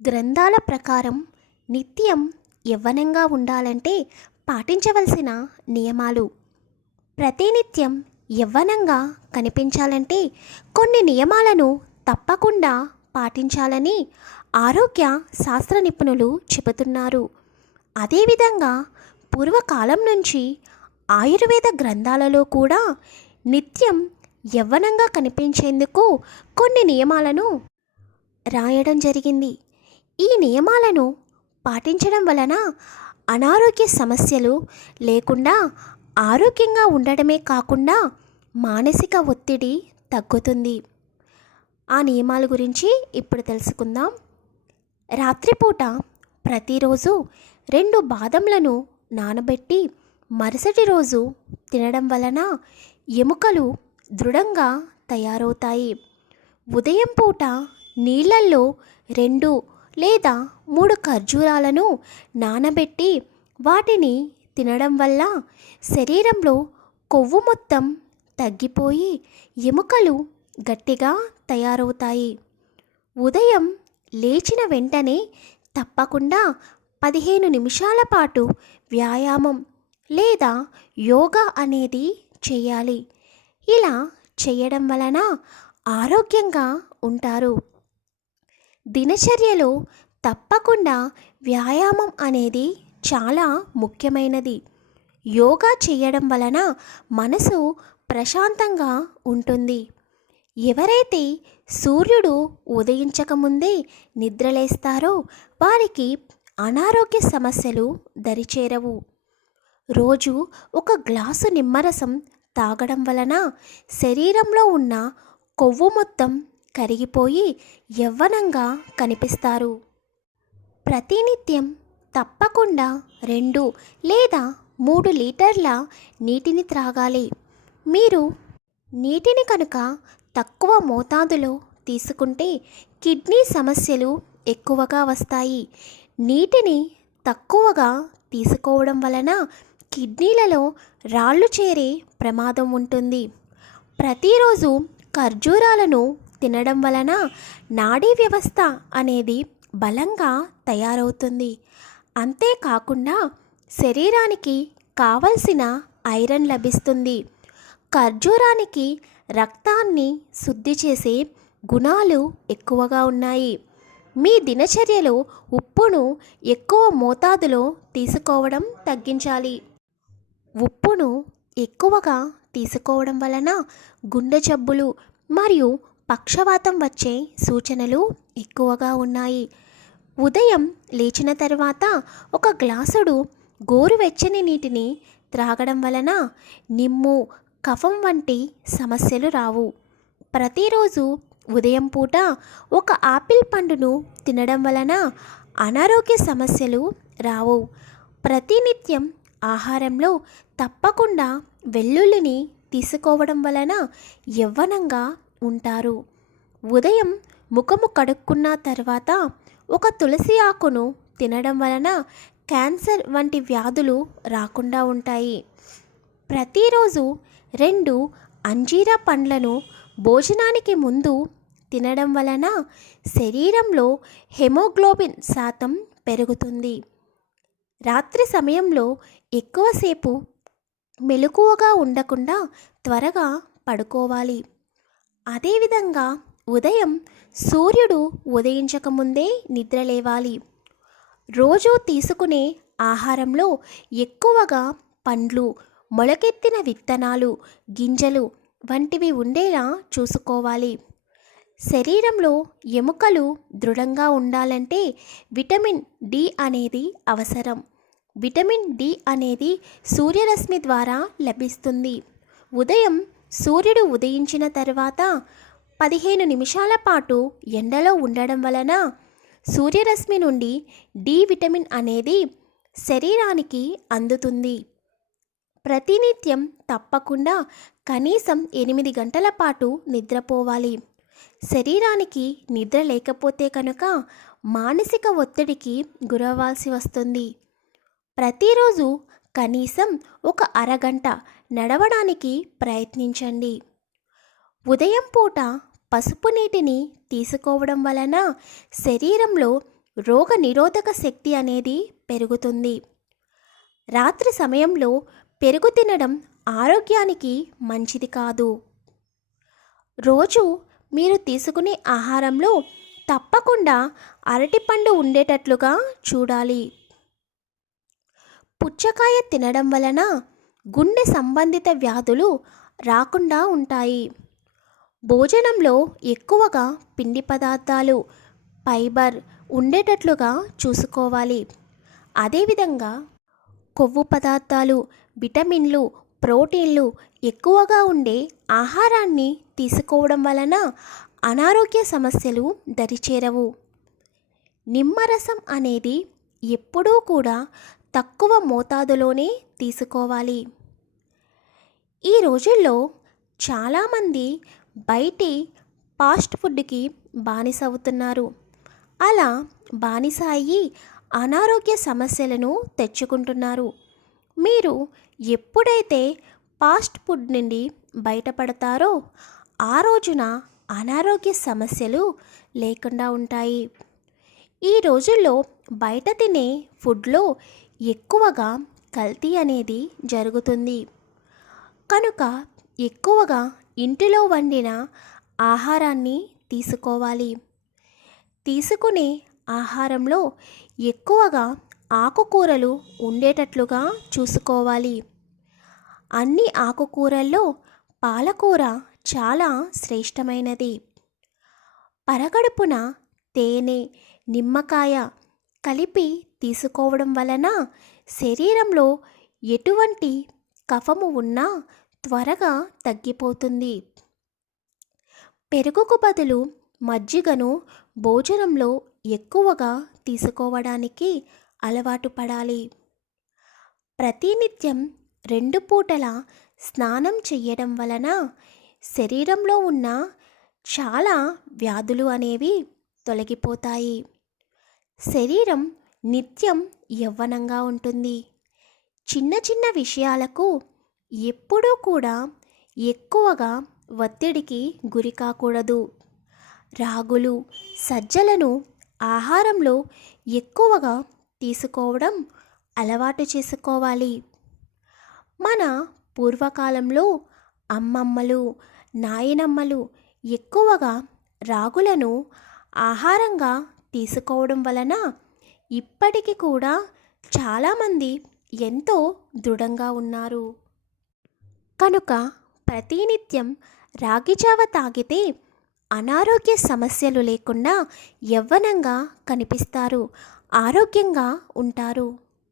గ్రంథాల ప్రకారం నిత్యం యవ్వనంగా ఉండాలంటే పాటించవలసిన నియమాలు. ప్రతినిత్యం యవ్వనంగా కనిపించాలంటే కొన్ని నియమాలను తప్పకుండా పాటించాలని ఆరోగ్య శాస్త్ర నిపుణులు చెబుతున్నారు. అదేవిధంగా పూర్వకాలం నుంచి ఆయుర్వేద గ్రంథాలలో కూడా నిత్యం యవ్వనంగా కనిపించేందుకు కొన్ని నియమాలను రాయడం జరిగింది. ఈ నియమాలను పాటించడం వలన అనారోగ్య సమస్యలు లేకుండా ఆరోగ్యంగా ఉండడమే కాకుండా మానసిక ఒత్తిడి తగ్గుతుంది. ఆ నియమాల గురించి ఇప్పుడు తెలుసుకుందాం. రాత్రిపూట ప్రతిరోజు 2 బాదంలను నానబెట్టి మరుసటి రోజు తినడం వలన ఎముకలు దృఢంగా తయారవుతాయి. ఉదయం పూట నీళ్ళల్లో 2 లేదా 3 ఖర్జూరాలను నానబెట్టి వాటిని తినడం వల్ల శరీరంలో కొవ్వు మొత్తం తగ్గిపోయి ఎముకలు గట్టిగా తయారవుతాయి. ఉదయం లేచిన వెంటనే తప్పకుండా 15 నిమిషాల పాటు వ్యాయామం లేదా యోగా అనేది చేయాలి. ఇలా చేయడం వలన ఆరోగ్యంగా ఉంటారు. దినచర్యలో తప్పకుండా వ్యాయామం అనేది చాలా ముఖ్యమైనది. యోగా చేయడం వలన మనసు ప్రశాంతంగా ఉంటుంది. ఎవరైతే సూర్యుడు ఉదయించకముందే నిద్రలేస్తారో వారికి అనారోగ్య సమస్యలు దరిచేరవు. రోజు 1 గ్లాసు నిమ్మరసం తాగడం వలన శరీరంలో ఉన్న కొవ్వు మొత్తం కరిగిపోయి యవ్వనంగా కనిపిస్తారు. ప్రతినిత్యం తప్పకుండా 2 లేదా 3 లీటర్ల నీటిని త్రాగాలి. మీరు నీటిని కనుక తక్కువ మోతాదులో తీసుకుంటే కిడ్నీ సమస్యలు ఎక్కువగా వస్తాయి. నీటిని తక్కువగా తీసుకోవడం వలన కిడ్నీలలో రాళ్ళు చేరే ప్రమాదం ఉంటుంది. ప్రతిరోజు ఖర్జూరాలను తినడం వలన నాడీ వ్యవస్థ అనేది బలంగా తయారవుతుంది. అంతేకాకుండా శరీరానికి కావలసిన ఐరన్ లభిస్తుంది. ఖర్జూరానికి రక్తాన్ని శుద్ధి చేసే గుణాలు ఎక్కువగా ఉన్నాయి. మీ దినచర్యలో ఉప్పును ఎక్కువ మోతాదులో తీసుకోవడం తగ్గించాలి. ఉప్పును ఎక్కువగా తీసుకోవడం వలన గుండె జబ్బులు మరియు పక్షవాతం వచ్చే సూచనలు ఎక్కువగా ఉన్నాయి. ఉదయం లేచిన తర్వాత 1 గ్లాసుడు గోరువెచ్చని నీటిని త్రాగడం వలన నిమ్ము, కఫం వంటి సమస్యలు రావు. ప్రతిరోజు ఉదయం పూట 1 ఆపిల్ పండును తినడం వలన అనారోగ్య సమస్యలు రావు. ప్రతినిత్యం ఆహారంలో తప్పకుండా వెల్లుల్లిని తీసుకోవడం వలన యవ్వనంగా ఉంటారు. ఉదయం ముఖము కడుక్కున్న తర్వాత 1 తులసి ఆకును తినడం వలన క్యాన్సర్ వంటి వ్యాధులు రాకుండా ఉంటాయి. ప్రతిరోజు 2 అంజీరా పండ్లను భోజనానికి ముందు తినడం వలన శరీరంలో హెమోగ్లోబిన్ శాతం పెరుగుతుంది. రాత్రి సమయంలో ఎక్కువసేపు మెలకువగా ఉండకుండా త్వరగా పడుకోవాలి. అదేవిధంగా ఉదయం సూర్యుడు ఉదయించకముందే నిద్రలేవాలి. రోజు తీసుకునే ఆహారంలో ఎక్కువగా పండ్లు, మొలకెత్తిన విత్తనాలు, గింజలు వంటివి ఉండేలా చూసుకోవాలి. శరీరంలో ఎముకలు దృఢంగా ఉండాలంటే విటమిన్ డి అనేది అవసరం. విటమిన్ డి అనేది సూర్యరశ్మి ద్వారా లభిస్తుంది. ఉదయం సూర్యుడు ఉదయించిన తర్వాత 15 నిమిషాల పాటు ఎండలో ఉండడం వలన సూర్యరశ్మి నుండి డి విటమిన్ అనేది శరీరానికి అందుతుంది. ప్రతినిత్యం తప్పకుండా కనీసం 8 గంటల పాటు నిద్రపోవాలి. శరీరానికి నిద్ర లేకపోతే కనుక మానసిక ఒత్తిడికి గురవ్వాల్సి వస్తుంది. ప్రతిరోజు కనీసం 1 అరగంట నడవడానికి ప్రయత్నించండి. ఉదయం పూట పసుపు నీటిని తీసుకోవడం వలన శరీరంలో రోగ నిరోధక శక్తి అనేది పెరుగుతుంది. రాత్రి సమయంలో పెరుగు తినడం ఆరోగ్యానికి మంచిది కాదు. రోజు మీరు తీసుకునే ఆహారంలో తప్పకుండా అరటిపండు ఉండేటట్లుగా చూడాలి. పుచ్చకాయ తినడం వలన గుండె సంబంధిత వ్యాధులు రాకుండా ఉంటాయి. భోజనంలో ఎక్కువగా పిండి పదార్థాలు, ఫైబర్ ఉండేటట్లుగా చూసుకోవాలి. అదేవిధంగా కొవ్వు పదార్థాలు, విటమిన్లు, ప్రోటీన్లు ఎక్కువగా ఉండే ఆహారాన్ని తీసుకోవడం వలన అనారోగ్య సమస్యలు దరిచేరవు. నిమ్మరసం అనేది ఎప్పుడూ కూడా తక్కువ మోతాదులోనే తీసుకోవాలి. ఈ రోజుల్లో చాలామంది బయటి ఫాస్ట్ ఫుడ్కి బానిస అవుతున్నారు. అలా బానిస అయ్యి అనారోగ్య సమస్యలను తెచ్చుకుంటున్నారు. మీరు ఎప్పుడైతే ఫాస్ట్ ఫుడ్ నుండి బయటపడతారో ఆ రోజున అనారోగ్య సమస్యలు లేకుండా ఉంటాయి. ఈ రోజుల్లో బయట తినే ఫుడ్లో ఎక్కువగా కల్తీ అనేది జరుగుతుంది. కనుక ఎక్కువగా ఇంటిలో వండిన ఆహారాన్ని తీసుకోవాలి. తీసుకునే ఆహారంలో ఎక్కువగా ఆకుకూరలు ఉండేటట్లుగా చూసుకోవాలి. అన్ని ఆకుకూరల్లో పాలకూర చాలా శ్రేష్టమైనది. పరగడుపున తేనె, నిమ్మకాయ కలిపి తీసుకోవడం వలన శరీరంలో ఎటువంటి కఫము ఉన్నా త్వరగా తగ్గిపోతుంది. పెరుగుకు బదులు మజ్జిగను భోజనంలో ఎక్కువగా తీసుకోవడానికి అలవాటు పడాలి. ప్రతినిత్యం 2 పూటల స్నానం చేయడం వలన శరీరంలో ఉన్న చాలా వ్యాధులు అనేవి తొలగిపోతాయి. శరీరం నిత్యం యవ్వనంగా ఉంటుంది. చిన్న చిన్న విషయాలకు ఎప్పుడూ కూడా ఎక్కువగా ఒత్తిడికి గురి కాకూడదు. రాగులు, సజ్జలను ఆహారంలో ఎక్కువగా తీసుకోవడం అలవాటు చేసుకోవాలి. మన పూర్వకాలంలో అమ్మమ్మలు, నాయనమ్మలు ఎక్కువగా రాగులను ఆహారంగా తీసుకోవడం వలన ఇప్పటికీ కూడా చాలామంది ఎంతో దృఢంగా ఉన్నారు. కనుక ప్రతినిత్యం రాగిజావ తాగితే అనారోగ్య సమస్యలు లేకుండా యవ్వనంగా కనిపిస్తారు, ఆరోగ్యంగా ఉంటారు.